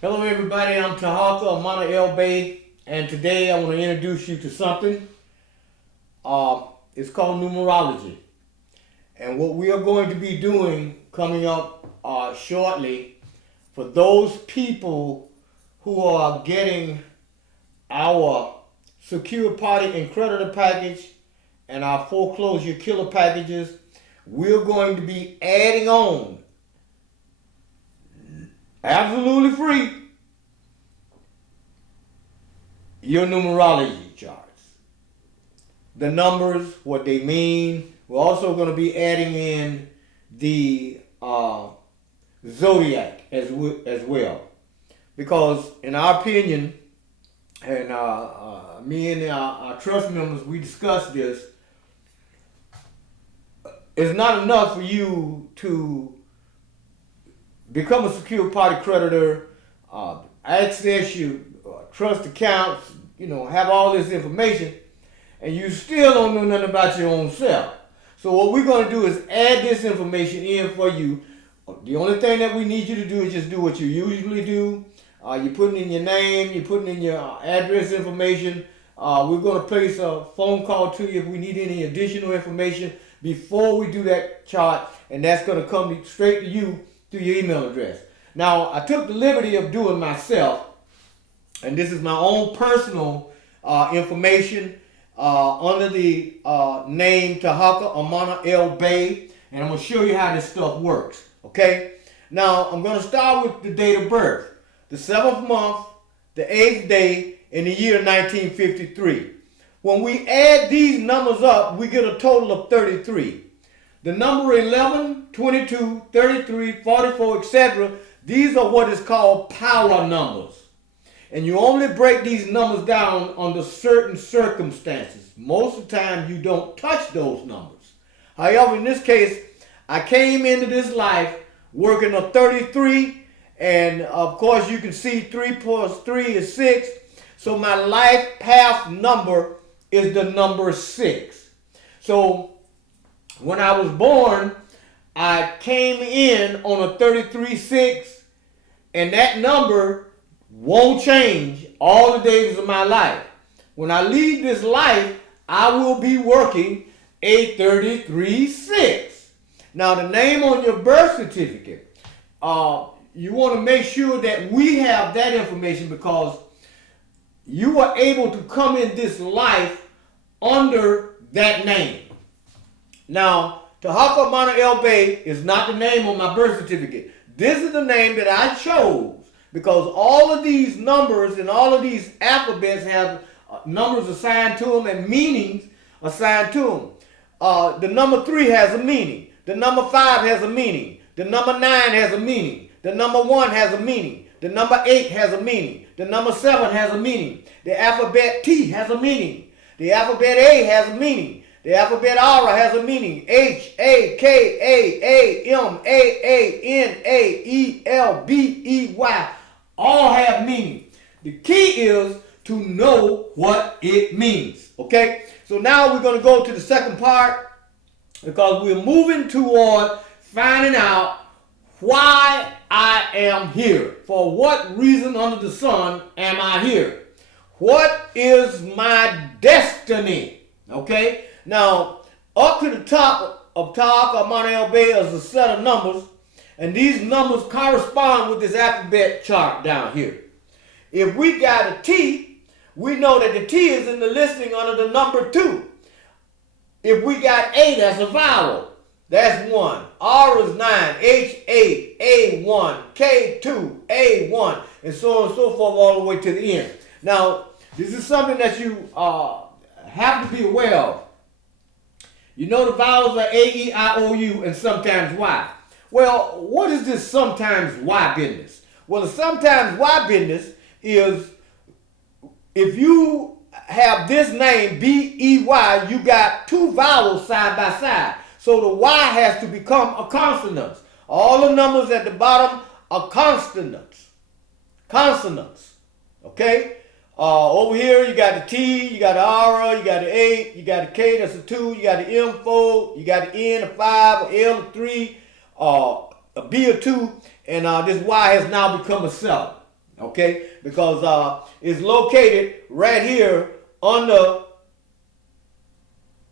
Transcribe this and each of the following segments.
Hello everybody, I'm Tarhaka Amaana El Bey, and today I want to introduce you to something. It's called numerology. And what we are going to be doing coming up shortly for those people who are getting our secure party and creditor package and our foreclosure killer packages, we're going to be adding on absolutely free your numerology charts. The numbers, what they mean. We're also going to be adding in the zodiac as well. Because in our opinion, and me and our trust members, we discussed this, it's not enough for you to become a secure party creditor, access your trust accounts, have all this information, and you still don't know nothing about your own self. So what we're going to do is add this information in for you. The only thing that we need you to do is just do what you usually do. You're putting in your name, you're putting in your address information. We're going to place a phone call to you if we need any additional information before we do that chart, and that's going to come straight to you through your email address. Now, I took the liberty of doing myself, and this is my own personal information under the name Tarhaka Amaana El Bey, and I'm going to show you how this stuff works, okay? Now, I'm going to start with the date of birth, the 7th month, the 8th day, in the year 1953. When we add these numbers up, we get a total of 33. The number 11, 22, 33, 44, etc., these are what is called power numbers. And you only break these numbers down under certain circumstances. Most of the time, you don't touch those numbers. However, in this case, I came into this life working a 33, and of course, you can see 3 plus 3 is 6. So my life path number is the number 6. So when I was born, I came in on a 33-6, and that number won't change all the days of my life. When I leave this life, I will be working a 33-6. Now, the name on your birth certificate, you want to make sure that we have that information because you are able to come in this life under that name. Now, Tarhaka Amaana El Bey is not the name on my birth certificate. This is the name that I chose because all of these numbers and all of these alphabets have numbers assigned to them and meanings assigned to them. The number 3 has a meaning. The number 5 has a meaning. The number 9 has a meaning. The number 1 has a meaning. The number 8 has a meaning. The number 7 has a meaning. The alphabet T has a meaning. The alphabet A has a meaning. The alphabet Aura has a meaning. H, A, K, A, M, A, N, A, E, L, B, E, Y. All have meaning. The key is to know what it means. Okay? So now we're going to go to the second part because we're moving toward finding out why I am here. For what reason under the sun am I here? What is my destiny? Okay? Now, up to the top of Tarhaka Amaana El Bey is a set of numbers, and these numbers correspond with this alphabet chart down here. If we got a T, we know that the T is in the listing under the number 2. If we got A, that's a vowel. That's 1. R is 9. H, 8. A1. K2. A1. And so on and so forth all the way to the end. Now, this is something that you have to be aware of. You know the vowels are A, E, I, O, U, and sometimes Y. Well, what is this sometimes Y business? Well, the sometimes Y business is if you have this name, B-E-Y, you got 2 vowels side by side. So the Y has to become a consonant. All the numbers at the bottom are consonants. Consonants. Okay? Over here, you got the T, you got the R, you got the 8, you got the K, that's a 2, you got the M4, you got the N, a 5, a L, a 3, a B, a 2, and this Y has now become a 7. Okay, because it's located right here under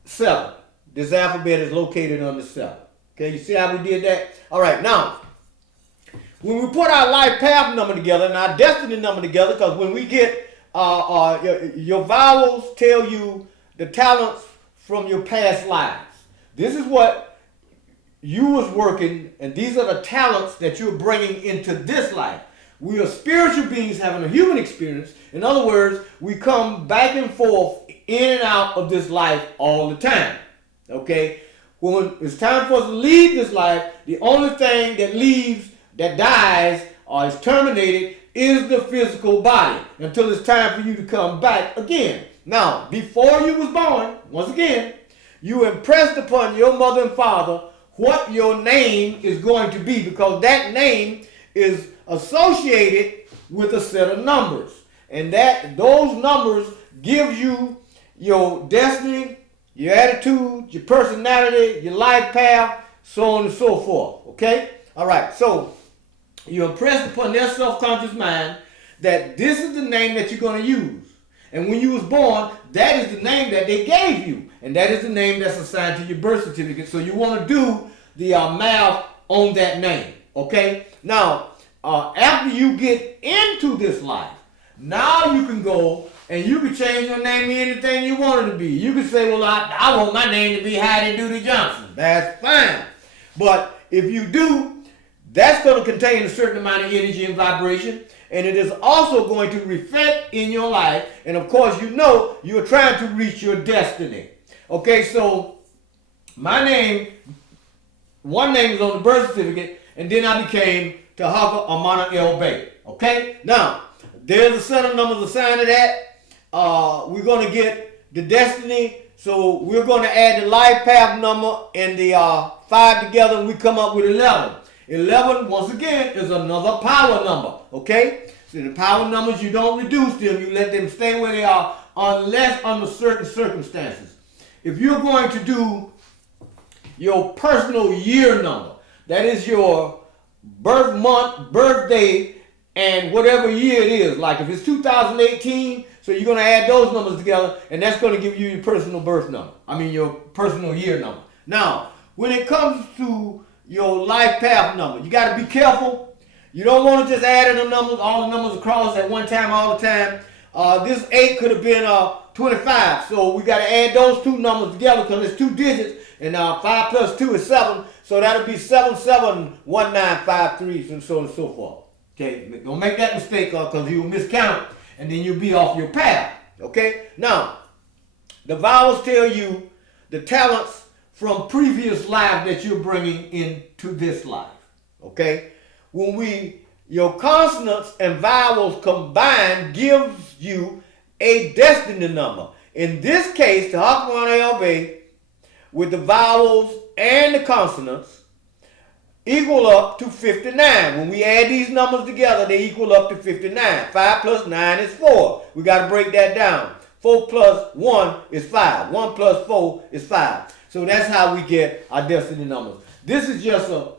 7. This alphabet is located under 7. Okay, you see how we did that? All right, now, when we put our life path number together and our destiny number together, because when we get your vowels tell you the talents from your past lives. This is what you was working, and these are the talents that you're bringing into this life. We are spiritual beings having a human experience. In other words, we come back and forth in and out of this life all the time. Okay? When it's time for us to leave this life, the only thing that leaves, that dies, or is terminated is the physical body until it's time for you to come back again. Now, before you was born, once again, you impressed upon your mother and father what your name is going to be, because that name is associated with a set of numbers. And those numbers give you your destiny, your attitude, your personality, your life path, so on and so forth. Okay? All right. So you impressed upon their self-conscious mind that this is the name that you're going to use. And when you was born, that is the name that they gave you. And that is the name that's assigned to your birth certificate. So you want to do the math on that name. Okay? Now, after you get into this life, now you can go and you can change your name to anything you want it to be. You can say, well, I want my name to be Heidi Doody Johnson. That's fine. But if you do, that's going to contain a certain amount of energy and vibration. And it is also going to reflect in your life. And of course, you know you're trying to reach your destiny. Okay, so my name, one name is on the birth certificate, and then I became Tarhaka Amaana El Bey. Okay, now there's a set of numbers assigned to that. We're going to get the destiny. So we're going to add the life path number and the 5 together, and we come up with 11. 11, once again, is another power number, okay? So the power numbers, you don't reduce them. You let them stay where they are unless under certain circumstances. If you're going to do your personal year number, that is your birth month, birthday, and whatever year it is. Like if it's 2018, so you're going to add those numbers together, and that's going to give you your personal birth number. I mean your personal year number. Now, when it comes to your life path number, you got to be careful. You don't want to just add in the numbers, all the numbers across at one time, all the time. This 8 could have been 25, so we got to add those two numbers together because it's 2 digits, and 5 plus 2 is 7, so that'll be 771953, and so on and so forth. Okay, don't make that mistake because you'll miscount, and then you'll be off your path. Okay, now the vowels tell you the talents from previous life that you're bringing into this life. Okay? When your consonants and vowels combined gives you a destiny number. In this case, Tarhaka Amaana El Bey, with the vowels and the consonants, equal up to 59. When we add these numbers together, they equal up to 59. 5 plus 9 is 4. We got to break that down. 4 plus 1 is 5. 1 plus 4 is 5. So that's how we get our destiny numbers. This is just a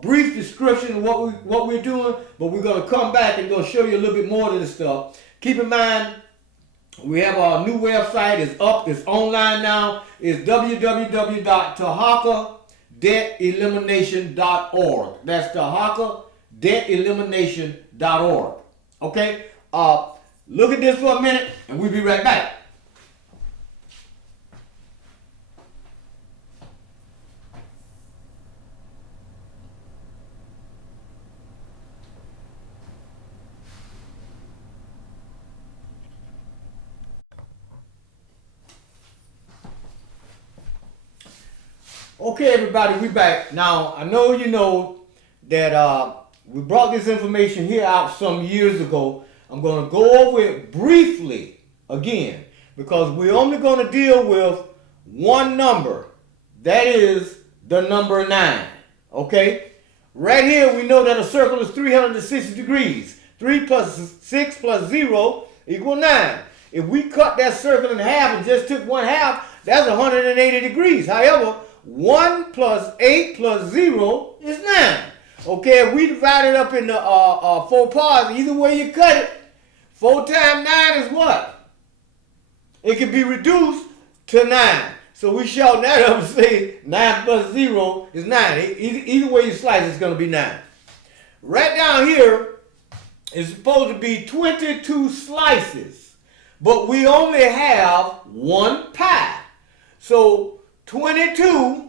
brief description of what we're doing, but we're going to come back and going to show you a little bit more of this stuff. Keep in mind, we have our new website. It's up. It's online now. It's www.tarhakadebtelimination.org. That's tarhakadebtelimination.org. Okay? Look at this for a minute, and we'll be right back. Okay, everybody, we back. Now, I know you know that we brought this information here out some years ago. I'm going to go over it briefly again because we're only going to deal with one number. That is the number 9. Okay? Right here, we know that a circle is 360 degrees. 3 plus 6 plus 0 equal 9. If we cut that circle in half and just took 1/2, that's 180 degrees. However, 1 plus 8 plus 0 is 9. Okay, if we divide it up into 4 parts, either way you cut it, 4 times 9 is what? It can be reduced to 9. So we shorten that up and say 9 plus 0 is 9. Either way you slice, it's going to be 9. Right down here is supposed to be 22 slices, but we only have 1 pie. So 22,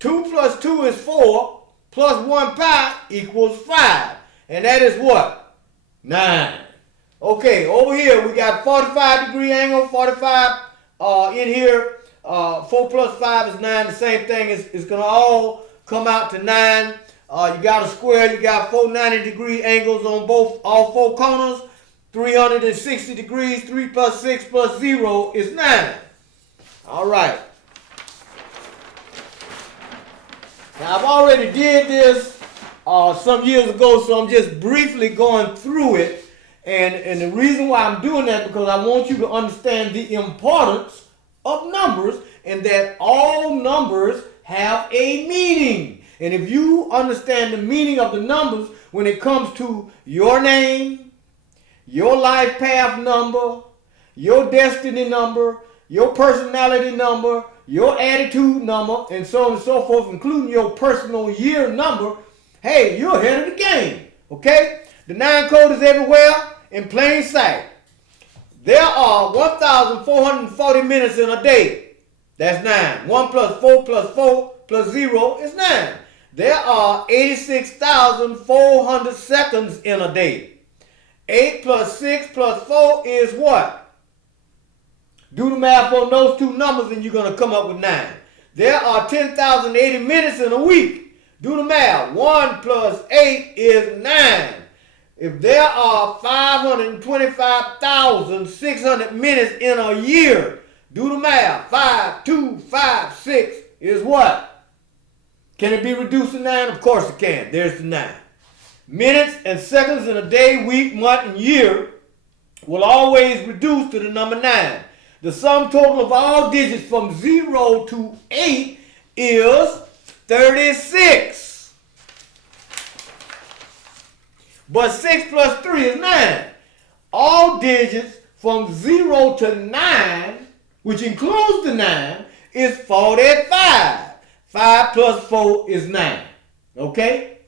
2 plus 2 is 4, plus 1 pie equals 5. And that is what? 9. Okay, over here we got 45 degree angle, 45 in here. 4 plus 5 is 9. The same thing is going to all come out to 9. You got a square, you got 4 90-degree angles on all 4 corners. 360 degrees, 3 plus 6 plus 0 is 9. All right. Now I've already did this some years ago, so I'm just briefly going through it. And the reason why I'm doing that because I want you to understand the importance of numbers and that all numbers have a meaning. And if you understand the meaning of the numbers when it comes to your name, your life path number, your destiny number, your personality number, your attitude number, and so on and so forth, including your personal year number, hey, you're ahead of the game, okay? The 9 code is everywhere in plain sight. There are 1,440 minutes in a day. That's 9. 1 plus 4 plus 4 plus 0 is 9. There are 86,400 seconds in a day. 8 plus 6 plus 4 is what? Do the math on those 2 numbers and you're going to come up with 9. There are 10,080 minutes in a week. Do the math. 1 plus 8 is 9. If there are 525,600 minutes in a year, do the math. 5, 2, 5, 6 is what? Can it be reduced to 9? Of course it can. There's the 9. Minutes and seconds in a day, week, month, and year will always reduce to the number 9. The sum total of all digits from 0 to 8 is 36. But 6 plus 3 is 9. All digits from 0 to 9, which includes the 9, is 45. 5 plus 4 is 9. Okay?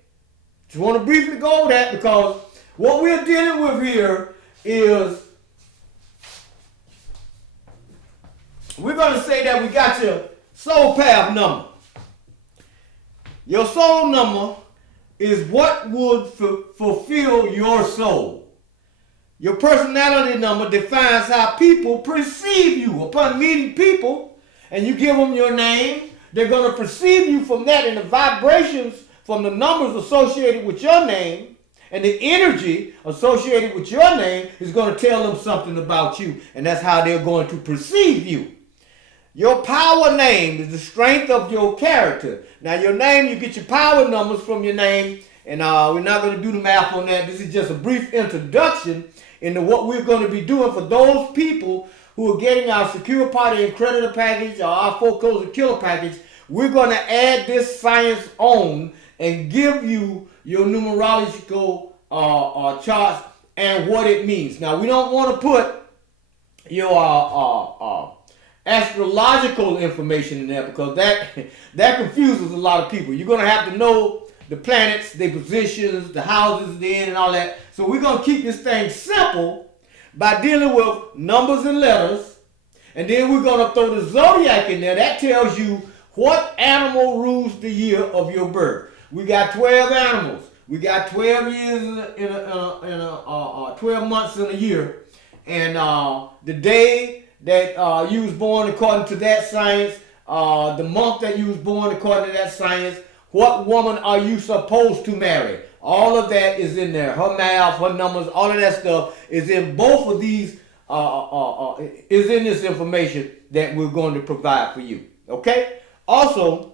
Just want to briefly go over that because what we're dealing with here is we're going to say that we got your soul path number. Your soul number is what would fulfill your soul. Your personality number defines how people perceive you. Upon meeting people and you give them your name, they're going to perceive you from that, and the vibrations from the numbers associated with your name and the energy associated with your name is going to tell them something about you, and that's how they're going to perceive you. Your power name is the strength of your character. Now your name, you get your power numbers from your name, and we're not going to do the math on that. This is just a brief introduction into what we're going to be doing for those people who are getting our secure party and creditor package or our foreclosure killer package. We're going to add this science on and give you your numerological charts and what it means. Now we don't want to put your astrological information in there because that confuses a lot of people. You're going to have to know the planets, their positions, the houses they're in and all that. So we're going to keep this thing simple by dealing with numbers and letters. And then we're going to throw the zodiac in there. That tells you what animal rules the year of your birth. We got 12 animals. We got 12 years in 12 months in a year. And the day that you was born according to that science, the month that you was born according to that science, what woman are you supposed to marry? All of that is in there. Her math, her numbers, all of that stuff is in both of these, is in this information that we're going to provide for you. Okay? Also,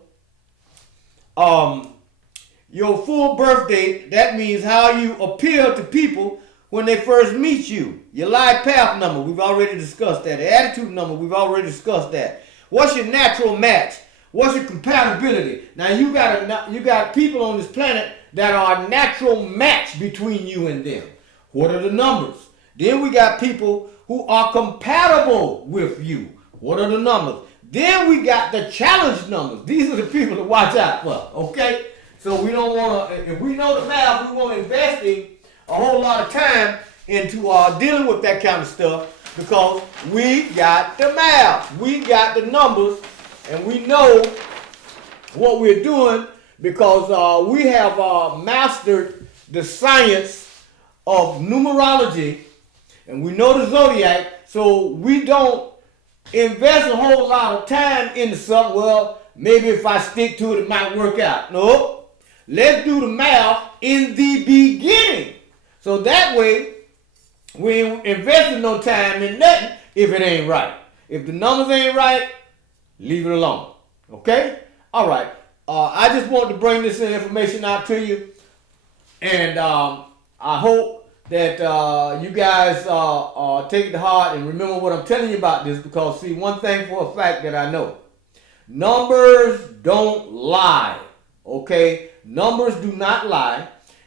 your full birth date, that means how you appear to people when they first meet you. Your life path number, we've already discussed that. The attitude number, we've already discussed that. What's your natural match? What's your compatibility? Now you got people on this planet that are a natural match between you and them. What are the numbers? Then we got people who are compatible with you. What are the numbers? Then we got the challenge numbers. These are the people to watch out for, okay? So we don't want to, if we know the math, we want to invest in a whole lot of time into dealing with that kind of stuff because we got the math, we got the numbers, and we know what we're doing because we have mastered the science of numerology and we know the zodiac, so we don't invest a whole lot of time into something. Well, maybe if I stick to it, it might work out. No. Let's do the math in the beginning. So that way, we ain't investing no time in nothing if it ain't right. If the numbers ain't right, leave it alone. Okay? All right. I just wanted to bring this information out to you. And I hope that you guys take it to heart and remember what I'm telling you about this because, see, one thing for a fact that I know. Numbers don't lie. Okay? Numbers do not lie,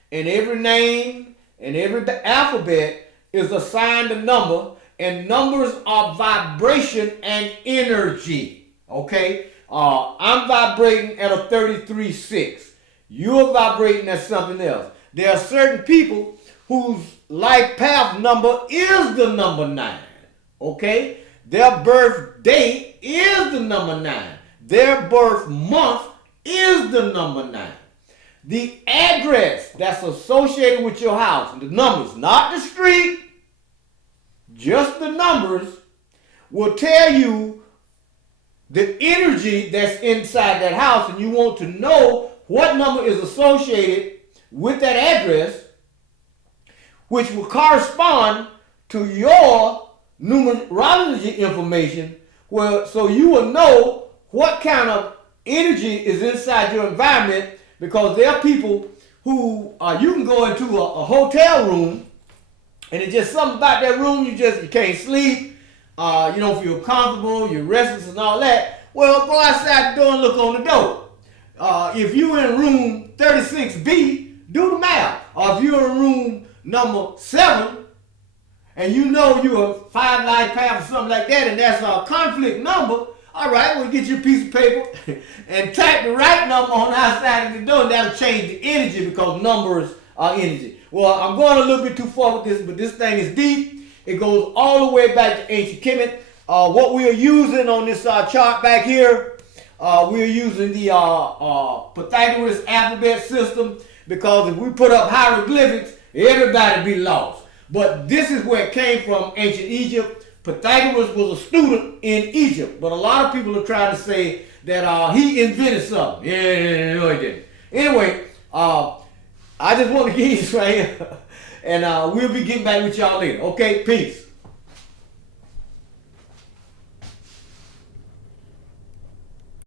and every name and every alphabet is assigned a number, and numbers are vibration and energy. Okay? I'm vibrating at a 33.6. You're vibrating at something else. There are certain people whose life path number is the number 9. Okay? Their birth date is the number 9. Their birth month is the number 9. The address that's associated with your house, the numbers, not the street, just the numbers, will tell you the energy that's inside that house, and you want to know what number is associated with that address, which will correspond to your numerology information, so you will know what kind of energy is inside your environment. Because there are people who you can go into a hotel room and it's just something about that room you can't sleep, you don't feel comfortable, you're restless and all that. Well, go outside the door and look on the door. If you're in room 36B, do the math. Or if you're in room number 7 and you know you're a 5 life path or something like that and that's a conflict number, all right, we'll get you a piece of paper and type the right number on the outside of the door, and that'll change the energy because numbers are energy. Well, I'm going a little bit too far with this, but this thing is deep. It goes all the way back to ancient Kemet. What we are using on this chart back here, we are using the Pythagoras alphabet system because if we put up hieroglyphics, everybody be lost. But this is where it came from, ancient Egypt. Pythagoras was a student in Egypt, but a lot of people are trying to say that he invented something. Yeah, no, he didn't. Anyway, I just want to give you this right here, and we'll be getting back with y'all later. Okay, peace.